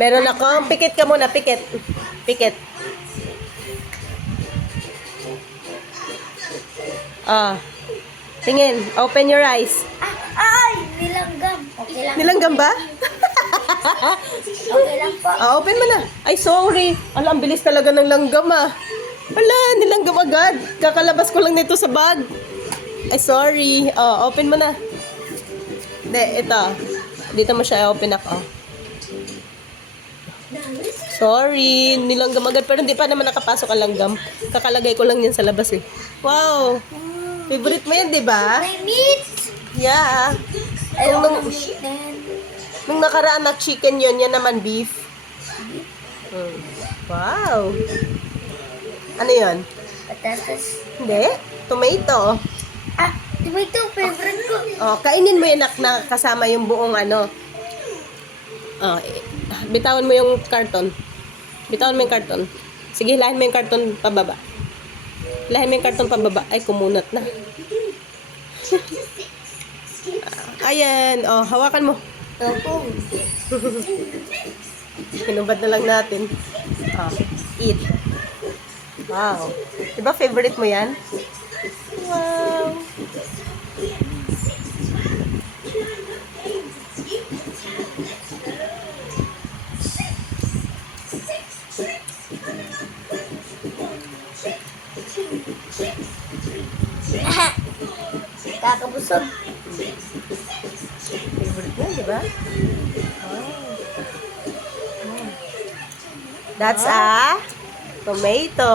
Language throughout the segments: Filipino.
Meron ako. Pikit ka muna, pikit. Pikit. Ah. Tingin. Open your eyes. Ay! Nilanggam. Okay lang. Nilanggam ba? Okay lang po. Open mo na. Ay, sorry. Ala, ang bilis talaga ng langgam ah. Wala, nilanggam agad. Kakalabas ko lang nito sa bag. Ay, sorry. Open mo na. Hindi, ito. Dito mo siya open ako. Sorry, nilanggam agad. Pero hindi pa naman nakapasok ang langgam. Kakalagay ko lang yan sa labas eh. Wow. Favorite mo yan, di ba? May meat. Yeah. Ayoko ng meat na yan. Nung nakaraan na chicken yun, yan naman beef. Wow. Ano yun? Patatas. Hindi. Tomato. Ah, tomato. Favorite ko. Kainin mo yun na kasama yung buong ano. Bitawan mo yung karton. Bitawan mo yung karton. Sige, hilahin mo yung karton pababa. Hilahin mo yung karton pababa. Ay, kumunat na. Ayan. Hawakan mo. Opo. Pinubad na lang natin. Eat. Wow. Diba favorite mo yan? Wow. Kakabusog. Favorite mo, diba? That's a tomato.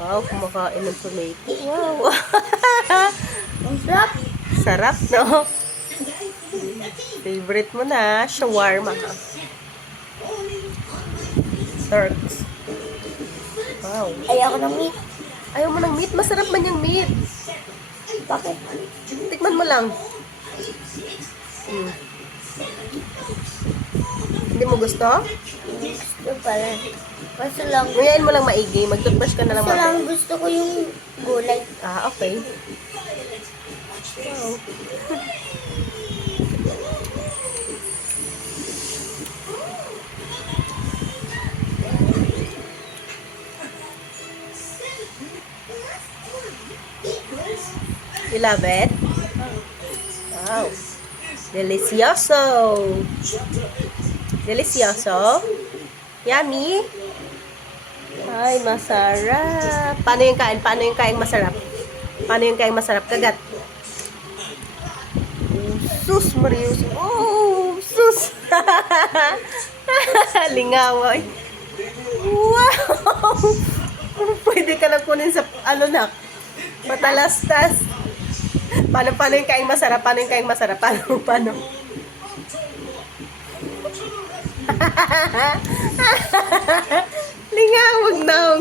Wow, kumakain ng tomato. Wow. Ang sarap. Sarap, no? Favorite mo na, shawarma. Turks. Wow. Ayoko ng meat. Ayaw mo ng meat? Masarap man yung meat. Bakit? Tikman mo lang. Hindi mo gusto? Gusto pala. Kaso lang, Ngayon mo lang maigi. Mag-toothbrush ka na lang kaso lang mamaya. gusto ko yung gulay. Okay. Wow. You love it? Wow. Delicioso. Delicioso. Yummy. Ay, masarap. Paano yung kain? Paano yung kain masarap? Paano yung kain masarap? Kagat. Sus, Marius. Oh, sus. Lingaw. Ay. Wow. Pwede ka lang kunin sa, ano na, matalastas. Paano yung kain masarap? Paano yung kain masarap? Paano? Lingaw, wag na.